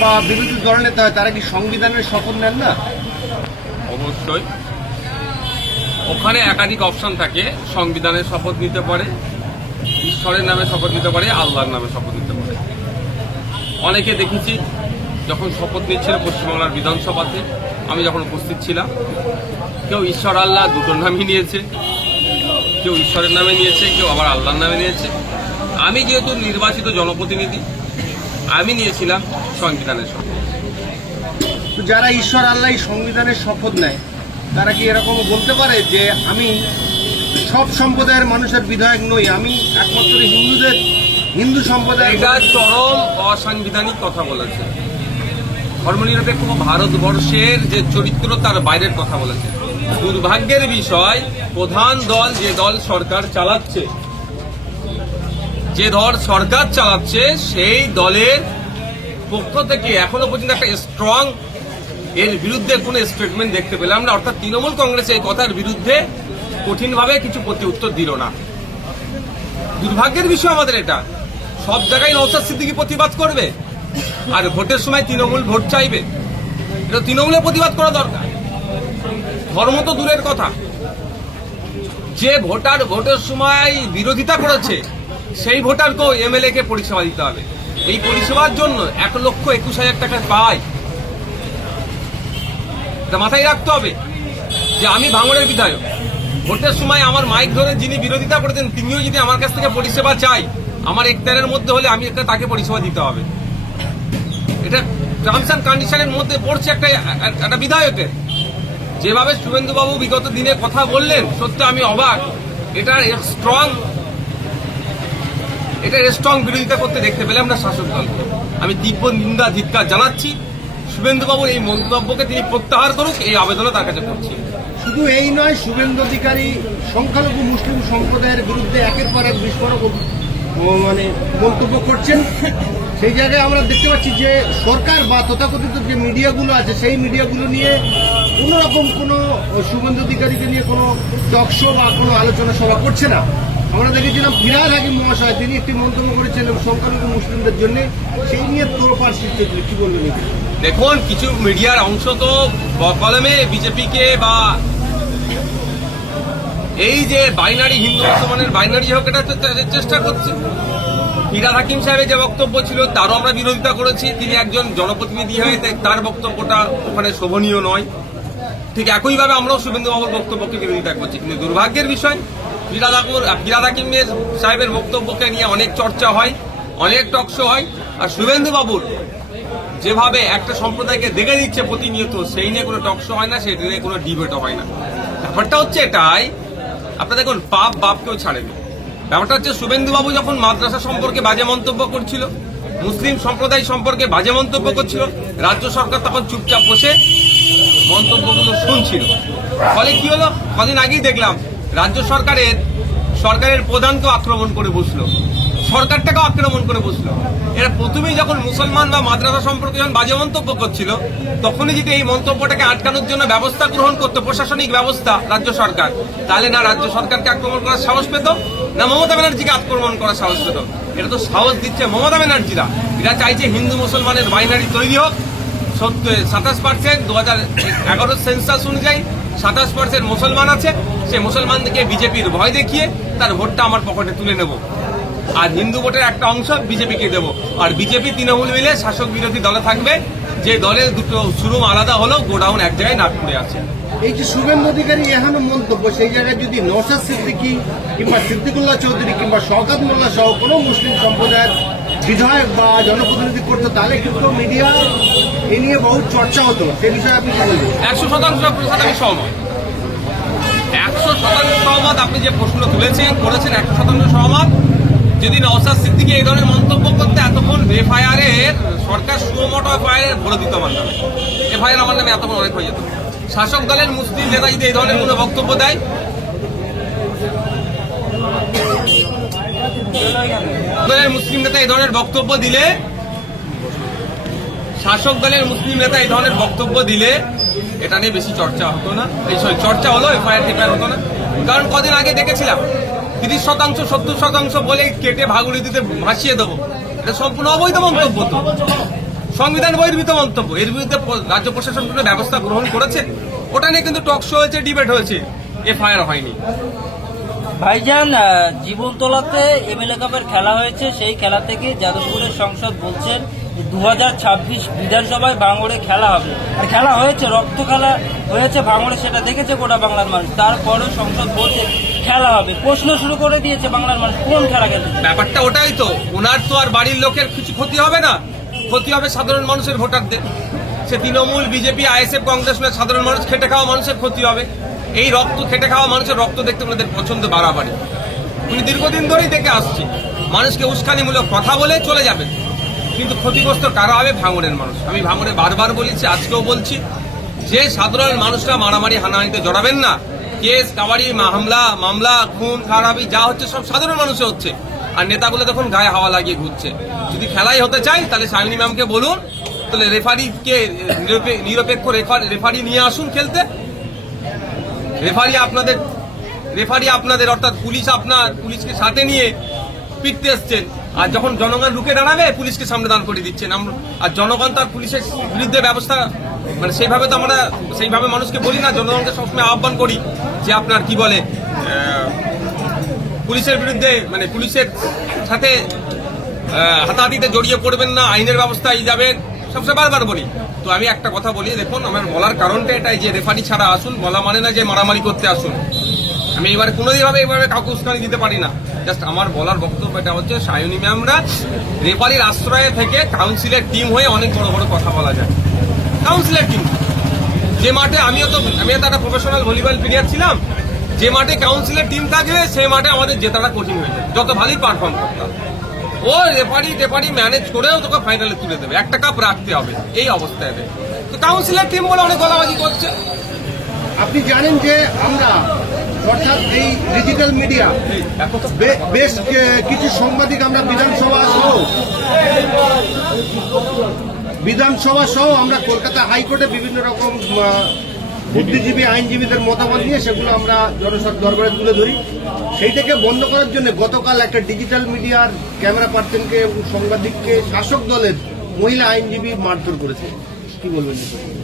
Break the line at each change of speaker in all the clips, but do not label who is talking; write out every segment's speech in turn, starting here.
বা বিরোধী দলনেতা হয় তারা কি সংবিধানের শপথ নেন না?
অবশ্যই। ওখানে একাধিক অপশন থাকে। সংবিধানের শপথ নিতে পারে, ঈশ্বরের নামে শপথ নিতে পারে, আল্লাহর নামে শপথ নিতে পারে। অনেকে দেখেছি, যখন শপথ নিচ্ছিল পশ্চিমবাংলার বিধানসভাতে, আমি যখন উপস্থিত ছিলাম, কেউ ঈশ্বর আল্লাহ দুটোর নামই নিয়েছে, কেউ ঈশ্বরের নামে নিয়েছে, কেউ আবার আল্লাহর নামে নিয়েছে। আমি যেহেতু নির্বাচিত জনপ্রতিনিধি আমি নিয়েছিলাম সংবিধানের শপথ।
তো যারা ঈশ্বর আল্লাহ সংবিধানের শপথ নেয় তারা কি এরকম বলতে পারে যে আমি সব সম্প্রদায়ের মানুষের বিধায়ক নই আমি একমাত্র হিন্দুদের হিন্দু সম্প্রদায়
এটা চরম অসাংবিধানিক কথা বলেছে। ধর্মনিরপেক্ষ ভারতবর্ষের যে চরিত্র তার বাইরের কথা বলেছে। দুর্ভাগ্যের বিষয় প্রধান দল যে দল সরকার চালাচ্ছে যে দল সরকার চালাচ্ছে, সেই দলের পক্ষ থেকে এখনও পর্যন্ত একটা স্ট্রং এর বিরুদ্ধে কোনো স্টেটমেন্ট দেখতে পেলাম না। অর্থাৎ তৃণমূল কংগ্রেস এই কথার বিরুদ্ধে কঠিনভাবে কিছু প্রতি উত্তর দিল না। দুর্ভাগ্যের বিষয় আমাদের এটা। সব জায়গায় নৌসাদ সিদ্দিকি প্রতিবাদ করবে, আর ভোটের সময় তৃণমূল ভোট চাইবে। এটা তৃণমূলের প্রতিবাদ করা দরকার। ধর্ম তো দূরের কথা। যে ভোটার ভোটের সময় বিরোধিতা করেছে সেই ভোটারকেও এমএলএ কে পরিষেবা দিতে হবে। এই পরিষেবার জন্য এক লক্ষ একুশ হাজার টাকা পায়। মাথায় রাখতে হবে যে আমি ভাঙড়ের বিধায়ক। ভোটের সময় আমার মাইক ধরে যিনি বিরোধিতা করেছেন, তিনিও যদি আমার কাছ থেকে পরিষেবা চাই আমার একতারের মধ্যে হলে আমি একটা তাকে পরিষেবা দিতে হবে। এটা টার্মস অ্যান্ড কন্ডিশনের মধ্যে পড়ছে একটা একটা বিধায়কের। যেভাবে শুভেন্দুবাবু বিগত দিনে কথা বললেন, সত্যি আমি অবাক। এটা স্ট্রং এটা স্ট্রং বিরোধিতা করতে দেখতে পেলাম না শাসক দলকে আমি তীব্র নিন্দা, ধিক্কার জানাচ্ছি। শুভেন্দুবাবুর এই মন্তব্যকে তিনি প্রত্যাহার করুক, এই আবেদনও তার কাছে করছি
শুধু এই নয়, শুভেন্দু অধিকারী সংখ্যালঘু মুসলিম সম্প্রদায়ের বিরুদ্ধে একের পর এক বিস্ফোরক মানে মন্তব্য করছেন। সেই জায়গায় আমরা দেখতে পাচ্ছি যে সরকার বা তথাকথিত যে মিডিয়াগুলো আছে, সেই মিডিয়াগুলো নিয়ে কোনো রকম কোনো শুভেন্দু অধিকারীকে নিয়ে কোনো টকশো বা কোনো আলোচনা সভা করছে না। আমরা দেখেছিলাম ফিরাজ হাকিম মহাশয়, তিনি একটি মন্তব্য করেছিলেন সংখ্যালঘু মুসলিমদের জন্য সেই নিয়ে তোরপার সৃষ্টি হয়েছিল। কি বলবেন
দেখুন, কিছু মিডিয়ার অংশ তো কলমে বিজেপিকে বা এই যে বাইনারি হিন্দু মুসলমানের বাইনারি হোক, এটা চেষ্টা করছে। ফিরাদ হাকিম সাহেবের যে বক্তব্য ছিল, তারও আমরা বিরোধিতা করেছি। তিনি একজন জনপ্রতিনিধি হয়ে তার বক্তব্যটা ওখানে শোভনীয় নয়। ঠিক একইভাবে আমরাও শুভেন্দু বাবুর বক্তব্যকে বিরোধিতা করছি। কিন্তু দুর্ভাগ্যের বিষয় ফিরাদ হাকুর ফিরাদ সাহেবের বক্তব্যকে নিয়ে অনেক চর্চা হয়, অনেক টকশো হয়। আর শুভেন্দু বাবুর যেভাবে একটা সম্প্রদায়কে দেখে দিচ্ছে প্রতিনিয়ত, সেই নিয়ে কোনো টকশো হয় না, সেই নিয়ে কোনো ডিবেটও হয় না। ব্যাপারটা হচ্ছে এটাই, আপনারা দেখুন, পাপ বাপকেও ছাড়েনি। ব্যাপারটা হচ্ছে শুভেন্দুবাবু যখন মাদ্রাসা সম্পর্কে বাজে মন্তব্য করছিল, মুসলিম সম্প্রদায় সম্পর্কে বাজে মন্তব্য করছিল, রাজ্য সরকার তখন চুপচাপ বসে মন্তব্যগুলো শুনছিল। ফলে কি হলো? কদিন আগেই দেখলাম রাজ্য সরকারের সরকারের প্রধানকেও আক্রমণ করে বসল। সরকারটাকেও আক্রমণ করে বসল। এরা প্রথমেই যখন মুসলমান বা মাদ্রাসা সম্পর্কে যখন বাজে মন্তব্য করছিল, তখনই যদি এই মন্তব্যটাকে আটকানোর জন্য ব্যবস্থা গ্রহণ করতো, প্রশাসনিক ব্যবস্থা রাজ্য সরকার, তাহলে না রাজ্য সরকারকে আক্রমণ করার সাহস পেত, না মমতা ব্যানার্জিকে আক্রমণ করার সাহস পেত। এটা তো সাহস দিচ্ছে মমতা ব্যানার্জিরা। এরা চাইছে হিন্দু মুসলমানের বাইনারি তৈরি হোক। সত্য সাতাশ পার্সেন্ট দু হাজার এগারো সেন্সাস অনুযায়ী সাতাশ পার্সেন্ট মুসলমান আছে, সে মুসলমানদেরকে বিজেপির ভয় দেখিয়ে তার ভোটটা আমার পকেটে তুলে নেব। আর হিন্দু ভোটের একটা অংশ বিজেপিকে দেব। আর বিজেপি, তৃণমূল মিলে শাসক বিরোধী দলে থাকবে। যে দলের দুটো শুরু আলাদা হলেও গোডাউন এক জায়গায় নাগপুরে আছে।
এই যে শুভেন্দু অধিকারী এহানো মন্তব্য, সেই জায়গায় যদি নৌসাদ সিদ্দিকী কিংবা সিদ্দিকুল্লাহ চৌধুরী কিংবা শওকাত মোল্লা সহ কোনো মুসলিম সম্প্রদায়ের বিধায়ক বা জনপ্রতিনিধি করতো, তাহলে কিন্তু মিডিয়া এ নিয়ে বহু চর্চা হতো। সে বিষয়ে আপনি
একশো শতাংশ আমি সহমত। একশো শতাংশ সহমত, আপনি যে প্রশ্ন তুলেছেন, করেছেন, একশো শতাংশ সহমত। যদি নওসাদ সিদ্দিকি এই ধরনের মন্তব্য করতে এতক্ষণ এফআইআরের সরকার সুমোটো এফআইআর ভরে দিত আমার নামে। এফআইআর আমার নামে এতক্ষণ অনেক হয়ে যেত। শাসক দলের মুসলিম নেতা যদি এই ধরনের কোনো বক্তব্য দেয়। দলের মুসলিম নেতা এই ধরনের বক্তব্য দিলে, শাসক দলের মুসলিম নেতা এই ধরনের বক্তব্য দিলে, এটা নিয়ে বেশি চর্চা হতো না। এই চর্চা হলো, এফআইআর টেফআইআর হতো না। কারণ কদিন আগে দেখেছিলাম, তিরিশ শতাংশ, সত্তর শতাংশ বলে কেটে ভাগুড়ি দিতে ভাসিয়ে দেবো। এটা সম্পূর্ণ অবৈধ মন্তব্য তো। সংবিধান বহির্ভূত মন্তব্য। এর বিরুদ্ধে রাজ্য প্রশাসন ব্যবস্থা গ্রহণ করেছে? ওটা নিয়ে কিন্তু টক শো হয়েছে ডিবেট হয়েছে। এফআইআর হয়নি।
ভাইজান জীবনতলাতে এমএলএ কাপের খেলা হয়েছে। সেই খেলা থেকে যাদবপুরের সংসদ বলছেন দু ছাব্বিশ বিধানসভায় ভাঙড়ে খেলা হবে। আর খেলা হয়েছে, রক্ত খেলা হয়েছে, ভাঙড়ে সেটা দেখেছে গোটা বাংলার মানুষ। তারপরেও সংসদ বলছে খেলা হবে। প্রশ্ন শুরু করে দিয়েছে বাংলার মানুষ, কোন খেলা খেলতে
ব্যাপারটা ওটাই তো। ওনার তো আর বাড়ির লোকের কিছু ক্ষতি হবে না। ক্ষতি হবে সাধারণ মানুষের ভোটারদের। সে তৃণমূল, বিজেপি, আইএসএফ, কংগ্রেস সাধারণ মানুষ খেটে খাওয়া মানুষের ক্ষতি হবে। এই রক্ত খেটে খাওয়া মানুষের রক্ত দেখতে ওনাদের পছন্দ বাড়াবাড়ি। উনি দীর্ঘদিন ধরেই দেখে আসছি মানুষকে উস্কানিমূলক কথা বলে চলে যাবেন। কিন্তু ক্ষতিগ্রস্ত কারা হবে? ভাঙড়ের মানুষ। আমি ভাঙড়ে বারবার বলেছি, আজকেও বলছি, যে সাধারণ মানুষরা মারামারি হানাহানিতে জড়াবেন না। কেস, কাবাড়ি হামলা, মামলা, খুন, খারাপি, যা হচ্ছে সব সাধারণ মানুষে হচ্ছে। আর নেতাগুলো তখন গায়ে হাওয়া লাগিয়ে ঘুরছে। যদি খেলাই হতে চাই, তাহলে সাইনি ম্যামকে বলুন, তাহলে রেফারিকে নিরপে- নিরপেক্ষ রেফারি নিয়ে আসুন খেলতে। রেফারি আপনাদের রেফারি আপনাদের, অর্থাৎ পুলিশ আপনার, পুলিশকে সাথে নিয়ে পিটতে এসছেন। আর যখন জনগণ রুখে দাঁড়াবে, পুলিশকে সামনে দান করে দিচ্ছেন। আর জনগণ তার পুলিশের বিরুদ্ধে ব্যবস্থা মানে সেইভাবে তো আমরা সেইভাবে মানুষকে বলি না, জনগণকে সবসময় আহ্বান করি যে আপনার কি বলে পুলিশের বিরুদ্ধে মানে পুলিশের সাথে হাতাহাতিতে জড়িয়ে পড়বেন না, আইনের ব্যবস্থায় যাবেন, সবসময় বারবার বলি। তো আমি একটা কথা বলি, দেখুন, আমার বলার কারণটা এটাই যে রেফারি ছাড়া আসুন, বলা মানে না যে মারামারি করতে আসুন। আমি এবারে কোনোদিনভাবে এভাবে কাউকে উস্কানি দিতে পারি না। জাস্ট আমার বলার বক্তব্য এটা হচ্ছে, সায়নী ম্যামরা রেফারির আশ্রয়ে থেকে কাউন্সিলের টিম হয়ে অনেক বড় বড় কথা বলা যায়। কাউন্সিলের টিম যে মাঠে আমিও তো আমি তো একটা প্রফেশনাল ভলিবল প্লেয়ার ছিলাম। যে মাঠে কাউন্সিলের টিম থাকবে সেই মাঠে আমাদের জেতাটা কঠিন হয়ে যায়। যত ভালোই পারফর্ম করতাম। ও রেফারি টেফারি ম্যানেজ করেও তোকে ফাইনালে তুলে দেবে। একটা কাপ রাখতে হবে এই অবস্থায় তো কাউন্সিলের টিম বলে অনেক গলাবাজি করছে।
আপনি জানেন যে আমরা অর্থাৎ এই ডিজিটাল মিডিয়া বেশ কিছু সাংবাদিক আমরা বিধানসভা সহ বিধানসভা সহ আমরা কলকাতা হাইকোর্টে বিভিন্ন রকম বুদ্ধিজীবী আইনজীবীদের মতামত নিয়ে সেগুলো আমরা জনসর দরবারে তুলে ধরি। সেইটাকে বন্ধ করার জন্য গতকাল একটা ডিজিটাল মিডিয়ার ক্যামেরা পার্সনকে সাংবাদিককে শাসক দলের মহিলা আইনজীবী মারধর করেছে। কি বলবেন?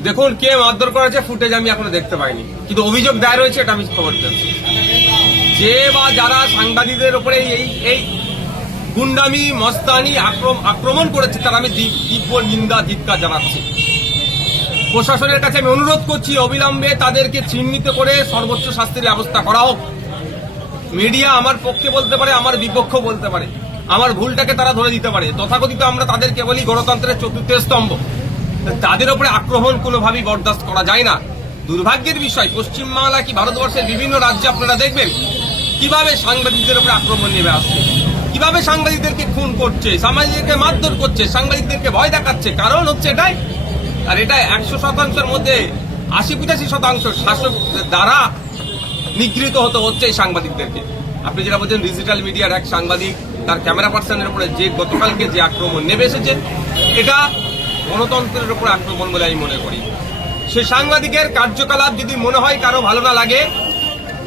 দেখুন, কে মারধর করেছে ফুটেজ আমি এখনও দেখতে পাইনি। কিন্তু অভিযোগ দায়ের হয়েছে, এটা আমি খবর পেয়েছি যে বা যারা সাংবাদিকদের উপরে এই এই গুন্ডামি, মস্তানি, আক্রম- আক্রমণ করেছে, তারা আমি তীব- তীব্র নিন্দা, ধিক্কার জানাচ্ছি। প্রশাসনের কাছে আমি অনুরোধ করছি, অবিলম্বে তাদেরকে চিহ্নিত করে সর্বোচ্চ শাস্তির ব্যবস্থা করা হোক। মিডিয়া আমার পক্ষে বলতে পারে, আমার বিপক্ষ বলতে পারে। আমার ভুলটাকে তারা ধরে দিতে পারে। তথাকথিত আমরা তাদের বলি গণতন্ত্রের চতুর্থ স্তম্ভ। তাদের উপরে আক্রমণ কোনোভাবেই বরদাস্ত করা যায় না। দুর্ভাগ্যের বিষয়, পশ্চিমবাংলা কি ভারতবর্ষের বিভিন্ন রাজ্যে আপনারা দেখবেন, কীভাবে সাংবাদিকদের উপরে আক্রমণ নেমে আসছে, কীভাবে সাংবাদিকদেরকে খুন করছে, সাংবাদিকদেরকে মারধর করছে, সাংবাদিকদেরকে ভয় দেখাচ্ছে। কারণ হচ্ছে এটাই, আর এটা একশো শতাংশের মধ্যে আশি পঁচাশি শতাংশ শাসক দ্বারা নিগৃহীত হতে হচ্ছে এই সাংবাদিকদেরকে। আপনি যেটা বলছেন ডিজিটাল মিডিয়ার এক সাংবাদিক, তার ক্যামেরা পার্সনের উপরে যে গতকালকে যে আক্রমণ নেমে এসেছে, এটা গণতন্ত্রের উপর আক্রমণ বলে আমি মনে করি। সে সাংবাদিকের কার্যকলাপ যদি মনে হয় কারও ভালো না লাগে,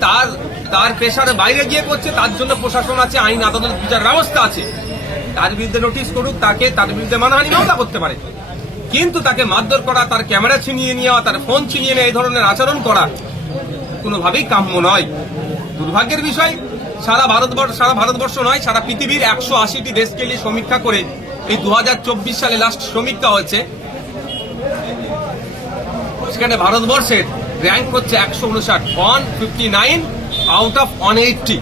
তার তার পেশার বাইরে গিয়ে করছে, তার জন্য প্রশাসন আছে, আইন, আদালত, বিচার ব্যবস্থা আছে। তার বিরুদ্ধে নোটিশ করুক, তাকে, তার বিরুদ্ধে মানহানি মামলা করতে পারে। কিন্তু তাকে মারধর করা, তার ক্যামেরা ছিনিয়ে নেওয়া, তার ফোন ছিনিয়ে নেওয়া, এই ধরনের আচরণ করা কোনোভাবেই কাম্য নয়। দুর্ভাগ্যের বিষয়, সারা ভারতবর্ষ সারা ভারতবর্ষ নয়, সারা পৃথিবীর একশো আশিটি দেশকে নিয়ে সমীক্ষা করে এই দুহাজার চব্বিশ সালে লাস্ট সমীক্ষা হয়েছে। সেখানে ভারতবর্ষের র্যাঙ্ক হচ্ছে একশো উনষাট one fifty nine out of one eighty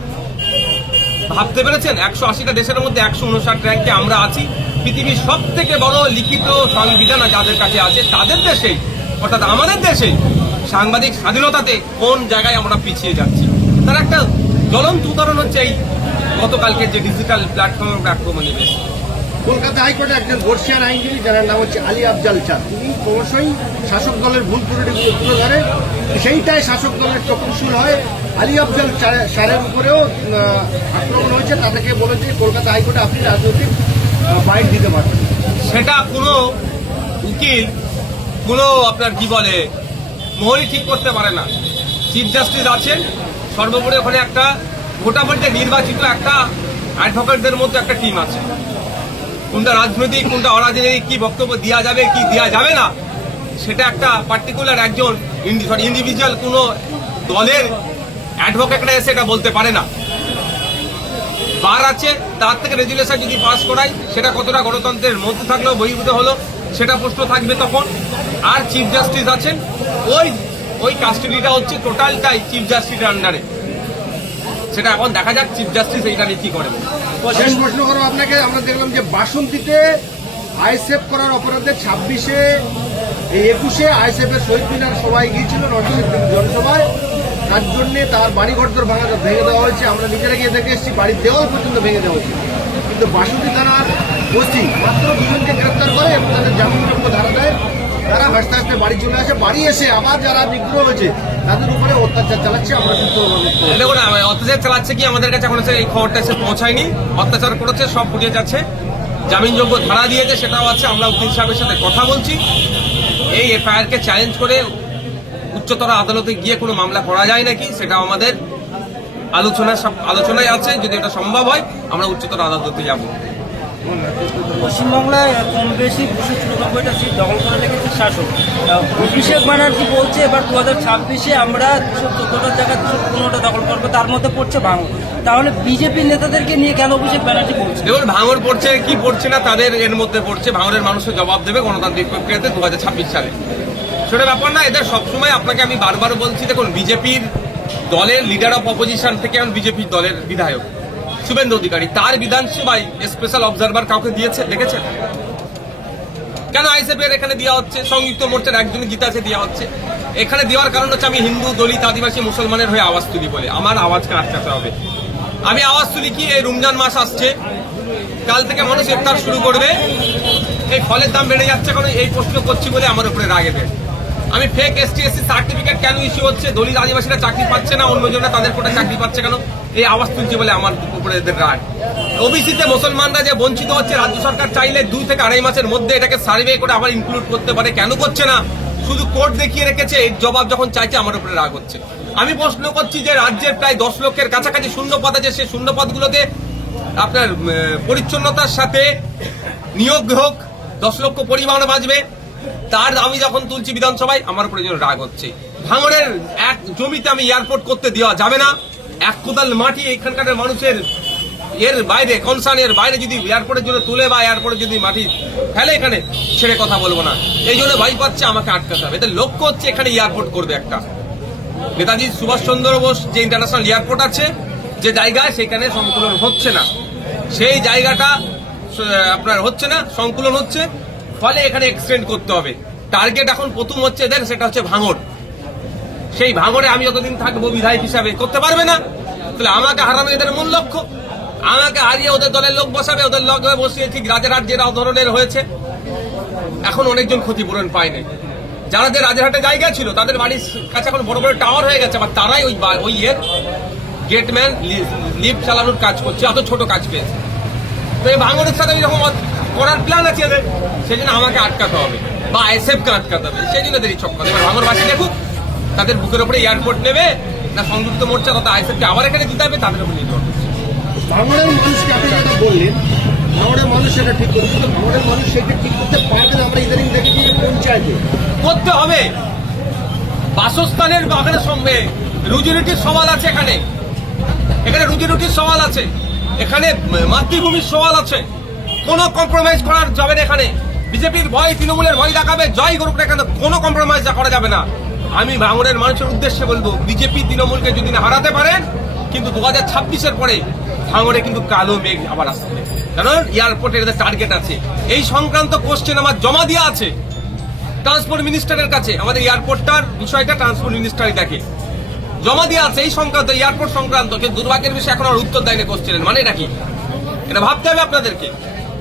ভাবতে পেরেছেন? একশো আশিটা দেশের মধ্যে একশো উনষাট র্যাঙ্কে আমরা আছি। পৃথিবীর সব থেকে বড় লিখিত সংবিধান যাদের কাছে আছে, তাদের দেশেই অর্থাৎ আমাদের দেশে সাংবাদিক স্বাধীনতাতে কোন জায়গায় আমরা পিছিয়ে যাচ্ছি? তার একটা জ্বলন্ত উদাহরণ হচ্ছে এই গতকালকে যে ডিজিটাল প্ল্যাটফর্মের উপর আক্রমণ
কলকাতা হাইকোর্টে একজন বর্ষিয়ান আইনজীবী যার নাম হচ্ছে আলী আফজাল চাঁদ তিনি ক্রমশই শাসক দলের ভুল ত্রুটিগুলো তুলে ধরে সেইটাই শাসক দলের চক্ষুশূল হয়। আলী আফজাল স্যারের উপরেও আক্রমণ হয়েছে তাদেরকে বলেছে কলকাতা হাইকোর্টে আপনি রাজনৈতিক বাইট দিতে পারবেন।
সেটা কোনো উকিল কোনো আপনার কি বলে মহলই ঠিক করতে পারে না। চিফ জাস্টিস আছেন, সর্বোপরি ওখানে একটা মোটামুটি নির্বাচিত একটা অ্যাডভোকেটদের মধ্যে একটা টিম আছে। কোনটা রাজনৈতিক, কোনটা অরাজনৈতিক, কি বক্তব্য দেওয়া যাবে, কি দেওয়া যাবে না, সেটা একটা পার্টিকুলার একজন সরি ইন্ডিভিজুয়াল কোনো দলের অ্যাডভোকেটরা এসে এটা বলতে পারে না। বার আছে, তার থেকে রেজুলেশন যদি পাস করাই সেটা কতটা গণতন্ত্রের মধ্যে থাকলেও বহির্ভূত হলো সেটা প্রশ্ন থাকবে তখন। আর চিফ জাস্টিস আছেন। ওই ওই কাস্টডিটা হচ্ছে টোটালটাই চিফ জাস্টিসের আন্ডারে সেটা এখন দেখা যাক চিফ জাস্টিস এইটা নিয়ে কি করেন
শেষ প্রশ্ন করব আপনাকে। আমরা দেখলাম যে বাসন্তীতে আইসেফ করার অপরাধে ছাব্বিশে একুশে আইসেফ এর শহীদ মিনার সবাই গিয়েছিল জনসভায়। তার জন্য তার বাড়ি ঘরদর ভাঙা ভেঙে দেওয়া হয়েছে। আমরা নিজেরা গিয়ে দেখে এসেছি, বাড়ির দেওয়াল পর্যন্ত ভেঙে দেওয়া হয়েছে। কিন্তু বাসন্তী থানার ওসি মাত্র দুজনকে গ্রেপ্তার করে এবং তাদের জামিনযোগ্য ধারা দেয় আস্তে হাসতে বাড়ি চলে আসে, বাড়ি এসে আবার যারা বিগ্রহ হয়েছে, তাদের উপরে অত্যাচার চালাচ্ছে, আমরা কিন্তু
দেখুন অত্যাচার চালাচ্ছে কি? আমাদের কাছে এখন এই খবরটা এসে পৌঁছায়নি। অত্যাচার করেছে, সব ফুটে যাচ্ছে। জামিনযোগ্য ধারা দিয়েছে, সেটাও আছে। আমরা উকিল সাহেবের সাথে কথা বলছি। এই এফআইআরকে চ্যালেঞ্জ করে উচ্চতর আদালতে গিয়ে কোনো মামলা করা যায় নাকি সেটা আমাদের আলোচনা আলোচনায় আছে। যদি এটা সম্ভব হয়, আমরা উচ্চতর আদালতে যাব।
পশ্চিমবাংলায় কম বেশি দুশো চুরানব্বইটা সিট দখল করে রেখেছে শাসক। অভিষেক ব্যানার্জি বলছে, এবার দু হাজার ছাব্বিশে আমরা দুশো চোদ্দটার জায়গায় দুশো পনেরোটা দখল করব, তার মধ্যে পড়ছে ভাঙন তাহলে বিজেপি নেতাদেরকে নিয়ে কেন অভিষেক ব্যানার্জি বলছে?
দেখুন ভাঙর পড়ছে, কি পড়ছে না তাদের এর মধ্যে পড়ছে? ভাঙরের মানুষের জবাব দেবে গণতান্ত্রিক প্রক্রিয়াতে দু হাজার ছাব্বিশ সালে। সেটা ব্যাপার না, এদের সবসময় আপনাকে আমি বারবার বলছি, দেখুন, বিজেপির দলের লিডার অফ অপোজিশন থেকে এখন বিজেপির দলের বিধায়ক। শুভেন্দু অধিকারী, তার বিধানসভায় স্পেশাল অবজারভার কাউকে দিয়েছে, দেখেছেন? কেন আইসিএফের এখানে দেওয়া হচ্ছে? সংযুক্ত মোর্চার একজনের গীতাছে দেওয়া হচ্ছে। এখানে দেওয়ার কারণ হচ্ছে আমি হিন্দু, দলিত, আদিবাসী, মুসলমানের হয়ে আওয়াজ তুলি বলে। আমার আওয়াজকে আটকাতে হবে। আমি আওয়াজ তুলি কি? এই রমজান মাস আসছে। কাল থেকে মানুষ ইফতার শুরু করবে। এই ফলের দাম বেড়ে যাচ্ছে কারণ এই প্রশ্ন করছি বলে আমার উপরে রাগে দেয় আমি ফেক এসটি এসসি সার্টিফিকেট কেন ইস্যু হচ্ছে? দলিত আদিবাসীরা চাকরি পাচ্ছে না, অন্যজনরা তাদের কোটা চাকরি পাচ্ছে কেন? এই আওয়াজ তুলছে বলে আমার উপরে এদের রাগ ওবিসিতে মুসলমানরা যে বঞ্চিত হচ্ছে, রাজ্য সরকার চাইলে দুই থেকে আড়াই মাসের মধ্যে এটাকে সার্ভে করে আবার ইনক্লুড করতে পারে। কেন করছে না? শুধু কোর্ট দেখিয়ে রেখেছে, এর জবাব যখন চাইছে, আমার উপরে রাগ হচ্ছে। আমি প্রশ্ন করছি যে রাজ্যের প্রায় দশ লক্ষের কাছাকাছি শূন্য পদ আছে, সেই শূন্য পদগুলোতে আপনার পরিচ্ছন্নতার সাথে নিয়োগ হোক, দশ লক্ষ পরিমাণ বাঁচবে। তার আমি যখন তুলছি বিধানসভায়, আমার উপরে রাগ হচ্ছে। ভাঙড়ের এক জমিতে আমি এয়ারপোর্ট করতে দেওয়া যাবে না। এক কোদাল মাটি এখানকার মানুষের এর বাইরে কনসার্ন এর বাইরে যদি এয়ারপোর্টের জন্য তুলে বা এয়ারপোর্টে যদি মাটি ফেলে এখানে, ছেড়ে কথা বলব না। এই জন্য ভয় পাচ্ছে, আমাকে আটকাতে হবে। এদের লক্ষ্য হচ্ছে এখানে এয়ারপোর্ট করবে একটা। নেতাজি সুভাষচন্দ্র বোস যে ইন্টারন্যাশনাল এয়ারপোর্ট আছে, যে জায়গায় সেখানে সংকুলন হচ্ছে না। সেই জায়গাটা আপনার হচ্ছে না, সংকুলন হচ্ছে। ফলে এখানে এক্সটেন্ড করতে হবে। টার্গেট এখন প্রথম হচ্ছে এদের সেটা হচ্ছে ভাঙড়। সেই ভাঙড়ে আমি যতদিন থাকব বিধায়ক হিসাবে, করতে পারবে না? তাহলে আমাকে হারানো এদের মূল লক্ষ্য? আমাকে হারিয়ে ওদের দলের লোক বসাবে, ওদের লোক বসিয়ে ঠিক রাজারহাট যে ধরনের হয়েছে। এখন অনেকজন ক্ষতিপূরণ পায়নি। যারা যে রাজারহাটে জায়গা ছিল, তাদের বাড়ির কাছে এখন বড় বড় টাওয়ার হয়ে গেছে, আবার তারাই ওই বা- ওই ইয়ের গেটম্যান লিফট চালানোর কাজ করছে, অত ছোট কাজ পেয়েছে। তো এই ভাঙনের সাথে এরকম করার প্ল্যান আছে এদের সেই জন্য আমাকে আটকাতে হবে বা আইএসএফকে আটকাতে হবে। সেই জন্য এদের এই চক্কর এবার ভাঙরবাসী দেখুক তাদের বুকের উপরে এয়ারপোর্ট নেবে না সংযুক্ত মোর্চা তথা আইএসএফকে আবার এখানে দিতে হবে তাদের উপর নির্ভর করছে।
ভাঙড়ের মানুষকে আপনি যেটা বললেন ভাঙড়ের মানুষ সেটা ঠিক কিন্তু ভাঙড়ের মানুষ সেটা ঠিক করতে পারবে না। আমরা ইদানিং দেখেছি যে পঞ্চায়েতে।
করতে হবে। বাসস্থানের বাগানের সঙ্গে সওয়াল আছে এখানে। এখানে সওয়াল আছে। এখানে মাতৃভূমির সওয়াল আছে। কোনো কম্প্রোমাইজ করার যাবে না এখানে। বিজেপির ভয় তৃণমূলের ভয় দেখাবে, জয় করুক না কেন, কোনো কম্প্রোমাইজ করা যাবে না। আমি ভাঙড়ের মানুষের উদ্দেশ্যে বলব, বিজেপি তৃণমূলকে যদি না হারাতে পারেন, কিন্তু দু হাজার ছাব্বিশের পরে ভাঙড়ে কিন্তু কালো মেঘ আবার আসবে কারণ এয়ারপোর্টের এদের টার্গেট আছে। এই সংক্রান্ত কোশ্চেন আমার জমা দেওয়া আছে। ট্রান্সপোর্ট মিনিস্টারের কাছে, আমাদের এয়ারপোর্টটার বিষয়টা ট্রান্সপোর্ট মিনিস্টারই দেখে। জমা দেওয়া আছে এই সংক্রান্ত, এয়ারপোর্ট সংক্রান্ত, কিন্তু দুর্ভাগ্যের বিষয়ে এখন আর উত্তর দেয়নি কোশ্চেন মানে নাকি এটা ভাবতে হবে আপনাদেরকে।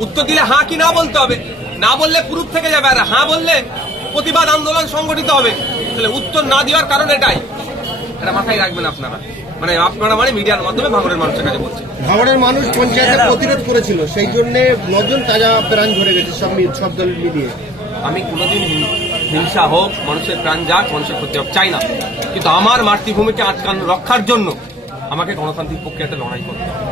উত্তর দিলে হ্যাঁ কি না বলতে হবে। না বললে প্রুফ থেকে যাবে। আর হ্যাঁ বললে প্রতিবাদ আন্দোলন সংগঠিত হবে। তাহলে উত্তর না দেওয়ার কারণ এটাই। এটা মাথায় রাখবেন আপনারা। মানে আপনারা মানে মিডিয়ার মাধ্যমে ভাঙড়ের মানুষের কাছে বলছেন
ভাঙড়ের মানুষ পঞ্চায়েতে প্রতিরোধ করেছিল। সেই জন্য নজন তাজা প্রাণ ঝরে গেছে সব সব দল মিলিয়ে।
আমি কোনোদিন হিংসা হোক মানুষের প্রাণ যাক মানুষের ক্ষতি হোক চাই না। কিন্তু আমার মাতৃভূমিকে আটকানো রক্ষার জন্য আমাকে গণতান্ত্রিক প্রক্রিয়াতে লড়াই করতে হবে।